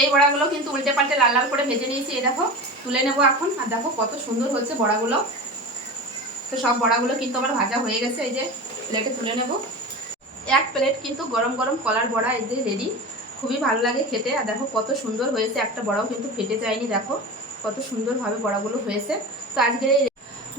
এই বড়াগুলো কিন্তু উল্টে পাল্টে লাল লাল করে ভেজে নিয়েছি, এই দেখো। তুলে নেব এখন। আর দেখো কত সুন্দর হচ্ছে বড়াগুলো। তো সব বড়াগুলো কিন্তু আমার ভাজা হয়ে গেছে, এই যে প্লেটে তুলে নেব। এক প্লেট কিন্তু গরম গরম কলার বড়া, এই যে রেডি। খুবই ভালো লাগে খেতে। আর দেখো কত সুন্দর হয়েছে, একটা বড়াও কিন্তু ফেটে যায়নি, দেখো। কত সুন্দরভাবে বড়াগুলো হয়েছে। তো আজকের এই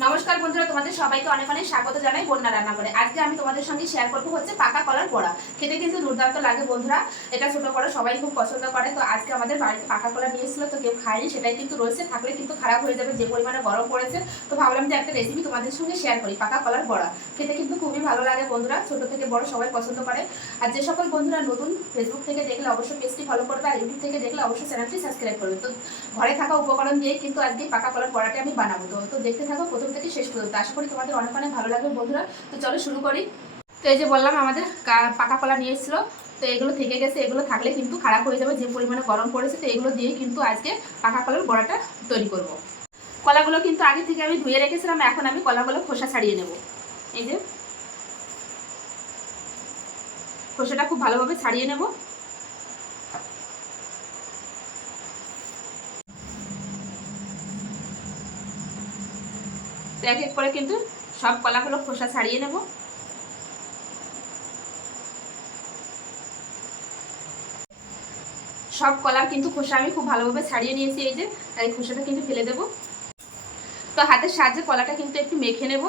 নমস্কার বন্ধুরা, তোমাদের সবাইকে অনেক অনেক স্বাগত জানাই বন্যা রান্না করে আজকে আমি তোমাদের সঙ্গে শেয়ার করব হচ্ছে পাকা কলার বড়া। খেতে কিন্তু দুর্দান্ত লাগে বন্ধুরা, এটা ছোট বড় সবাই খুব পছন্দ করে। তো আজকে আমাদের বাড়িতে পাকা কলা নিয়ে এসেছিল, তো কেউ খায়নি, সেটাই কিন্তু রয়েছে, থাকলে কিন্তু খারাপ হয়ে যাবে, যে পরিমাণে গরম পড়েছে। তো ভাবলাম যে একটা রেসিপি তোমাদের সঙ্গে শেয়ার করি, পাকা কলার বড়া। খেতে কিন্তু খুবই ভালো লাগে বন্ধুরা, ছোট থেকে বড় সবাই পছন্দ করে। আর যে সকল বন্ধুরা নতুন ফেসবুক থেকে দেখলে অবশ্যই পেজটি ফলো করবে, আর ইউটিউব থেকে দেখলে অবশ্যই চ্যানেলটি সাবস্ক্রাইব করবে। তো ঘরে থাকা উপকরণ দিয়ে কিন্তু আজকে পাকা কলার বড়াটা আমি বানাবো। তো তো দেখতে থাকো, প্রথম থেকে শেষ পর্যন্ত। আশা করি তোমাদের অনেক অনেক ভালো লাগবে বন্ধুরা। তো চলো শুরু করি। তো এই যে বললাম, আমাদের পাকা কলা নিয়ে এসেছিল। তো এগুলো থেকে গেছে। এগুলো থাকলে কিন্তু খারাপ হয়ে যাবে, যে পরিমাণে গরম পড়েছে। তো এগুলো দিয়ে কিন্তু আজকে পাকা কলার বড়াটা তৈরি করব। কলাগুলো কিন্তু আগে থেকে আমি ধুয়ে রেখেছিলাম। এখন আমি কলাগুলো খোসা ছাড়িয়ে নেব। এই যে খোসাটা খুব ভালোভাবে ছাড়িয়ে নেব। এক এক করে কিন্তু সব কলাগুলো খোসা ছাড়িয়ে নেব। সব কলার কিন্তু খোসা আমি খুব ভালোভাবে ছাড়িয়ে নিয়েছি, এই যে এই খোসাটা কিন্তু ফেলে দেব। তো হাতের সাহায্যে কলাটা কিন্তু একটু মেখে নেব।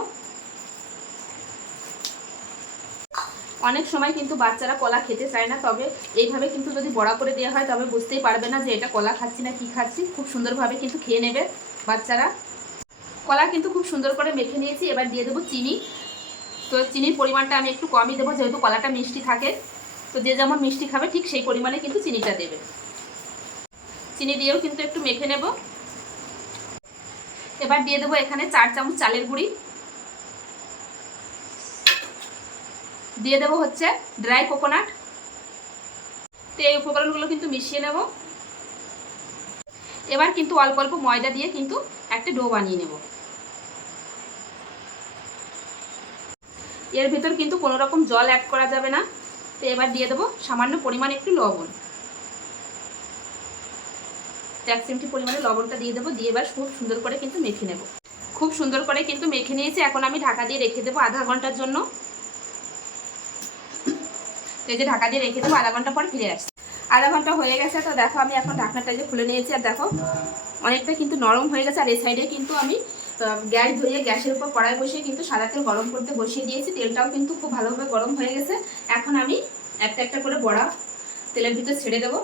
অনেক সময় কিন্তু বাচ্চারা কলা খেতে চায় না, তবে এইভাবে কিন্তু যদি বড়া করে দেওয়া হয়, তবে বুঝতেই পারবে না যে এটা কলা খাচ্ছি না কি খাচ্ছি। খুব সুন্দরভাবে কিন্তু খেয়ে নেবে বাচ্চারা। কলা কিন্তু খুব সুন্দর করে মেখে নিয়েছি, এবার দিয়ে দেবো চিনি। তো চিনির পরিমাণটা আমি একটু কমই দেবো, যেহেতু কলাটা মিষ্টি থাকে। তো যে যেমন মিষ্টি খাবে, ঠিক সেই পরিমাণে কিন্তু চিনিটা দেবে। চিনি দিয়েও কিন্তু একটু মেখে নেব। এবার দিয়ে দেবো এখানে চার চামচ চালের গুঁড়ি। দিয়ে দেবো হচ্ছে ড্রাই কোকোনাট। তো এই উপকরণগুলো কিন্তু মিশিয়ে নেব। এবার কিন্তু অল্প অল্প ময়দা দিয়ে কিন্তু একটা ডো বানিয়ে নেব। এর ভেতর কিন্তু কোনো রকম জল অ্যাড করা যাবে না। তো এবার দিয়ে দেবো সামান্য পরিমাণ একটু লবণ। এক চিমটি পরিমাণে লবণটা দিয়ে দেবো, দিয়ে এবার খুব সুন্দর করে কিন্তু মেখে নেব। খুব সুন্দর করে কিন্তু মেখে নিয়েছি, এখন আমি ঢাকা দিয়ে রেখে দেবো আধা ঘণ্টার জন্য। তো এই যে ঢাকা দিয়ে রেখে দেবো, আধা ঘণ্টা পর ফিরে আসছি। আধা ঘণ্টা হয়ে গেছে, তো দেখো আমি এখন ঢাকনাটা যে খুলে নিয়েছি, আর দেখো অনেকটা কিন্তু নরম হয়ে গেছে, আর এই সাইডে কিন্তু আমি গ্যাস ধরিয়ে গ্যাসের উপর কড়াই বসিয়ে কিন্তু সাদা তেল গরম করতে বসিয়ে দিয়েছি। তেলটাও কিন্তু খুব ভালোভাবে গরম হয়ে গেছে। এখন আমি একটা একটা করে বড়া তেলের ভিতর ছেড়ে দেবো।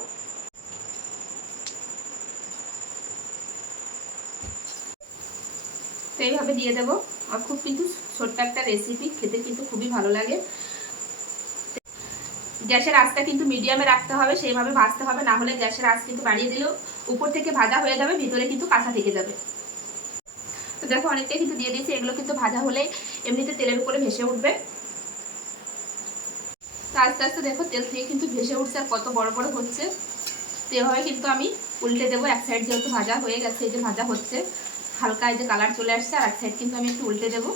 তো এইভাবে দিয়ে দেবো। আর খুব কিন্তু ছোট্ট একটা রেসিপি খেতে কিন্তু খুবই ভালো লাগে। গ্যাসের আঁচটা কিন্তু মিডিয়ামে রাখতে হবে, সেইভাবে ভাজতে হবে, না হলে গ্যাসের আঁচ কিন্তু বাড়িয়ে দিলেও উপর থেকে ভাজা হয়ে যাবে, ভিতরে কিন্তু কাঁচা থেকে যাবে। তো দেখো, অনেকটাই কিন্তু দিয়ে দিয়েছি, এগুলো কিন্তু ভাজা হলে এমনিতে তেলের উপরে ভেসে উঠবে। তো আস্তে আস্তে দেখো, তেল থেকে কিন্তু ভেসে উঠছে, আর কত বড় বড় হচ্ছে। তো এভাবে কিন্তু আমি উল্টে দেবো, এক সাইড যেহেতু ভাজা হয়ে গেছে, এই যে ভাজা হচ্ছে, হালকা এই যে কালার চলে আসছে, আর এক সাইড কিন্তু আমি একটু উল্টে দেবো।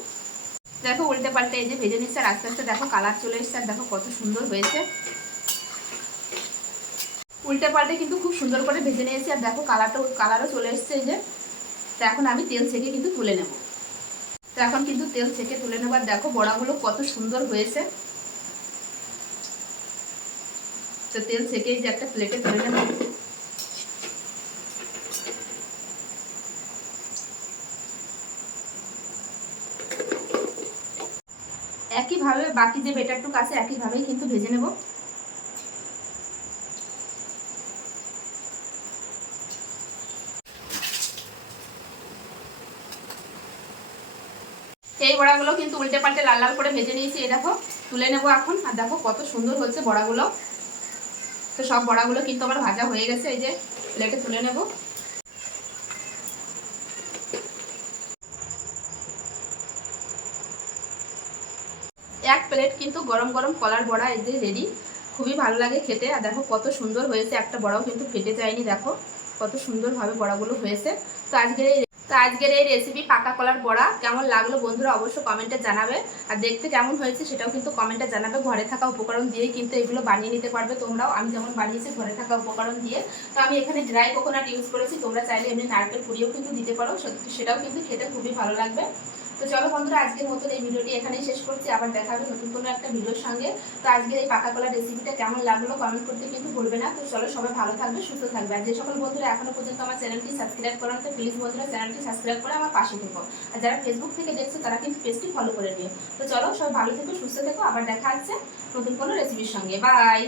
দেখো উল্টে পাল্টে এই যে ভেজে নিচ্ছে আর আস্তে আস্তে দেখো কালার চলে এসছে আর দেখো কত সুন্দর হয়েছে। উল্টে পাল্টে কিন্তু খুব সুন্দর করে ভেজে নিয়েছি আর দেখো কালারটা, কালারও চলে এসছে এই যে। তো এখন আমি তেল ছেঁকে কিন্তু তুলে নেব। তো এখন কিন্তু তেল ছেঁকে তুলে নেবার দেখো বড়াগুলো কত সুন্দর হয়েছে। তো তেল ছেঁকে যে একটা প্লেটে তুলে নেব। একইভাবে বাকি যে বেটারটুক আছে, একইভাবেই কিন্তু ভেজে নেব। এই বড়াগুলো কিন্তু উল্টে পাল্টে লাল লাল করে ভেজে নিয়েছি এই দেখো, তুলে নেব এখন। আর দেখো, কত সুন্দর হচ্ছে বড়াগুলো। তো সব বড়াগুলো কিন্তু আমার ভাজা হয়ে গেছে, এই যে প্লেটে তুলে নেব। এক প্লেট কিন্তু গরম গরম কলার বড়া এই যে রেডি খুবই ভালো লাগে খেতে। আর দেখো কত সুন্দর হয়েছে। একটা বড়াও কিন্তু ফেটে যায়নি, দেখো। কত সুন্দরভাবে বড়াগুলো হয়েছে। তো আজকের এই তো আজকের এই রেসিপি পাকা কলার বড়া কেমন লাগল বন্ধুরা অবশ্যই কমেন্টে জানাবে। আর দেখতে কেমন হয়েছে সেটাও কিন্তু কমেন্টে জানাবে। ঘরে থাকা উপকরণ দিয়েই কিন্তু এগুলো বানিয়ে নিতে পারবে তোমরাও। আমি যেমন বানিয়েছি ঘরে থাকা উপকরণ দিয়ে। তো আমি এখানে ড্রাই কোকোনাট ইউজ করেছি। তোমরা চাইলে এমনি নারকেল পুড়িয়েও কিন্তু দিতে পারো। সেটাও কিন্তু খেতে খুবই ভালো লাগবে। তো চলো বন্ধুরা, আজকের মতন এই ভিডিওটি এখানেই শেষ করছি। আবার দেখা হবে নতুন কোনো একটা ভিডিওর সঙ্গে। তো আজকের এই পাকা কলার রেসিপিটা কেমন লাগল কমেন্ট করতে কিন্তু ভুলবে না। তো চলো সবাই ভালো থাকবে, সুস্থ থাকবে। আর যে সকল বন্ধুরা এখনও পর্যন্ত আমার চ্যানেলটি সাবস্ক্রাইব করেন তো প্লিজ বন্ধুরা চ্যানেলটি সাবস্ক্রাইব করে আমার পাশে থেকো। আর যারা ফেসবুক থেকে দেখছ, তারা কিন্তু পেজটি ফলো করে নিও। তো চলো সবাই ভালো থেকো, সুস্থ থেকো। আবার দেখা হচ্ছে নতুন কোনো রেসিপির সঙ্গে। বাই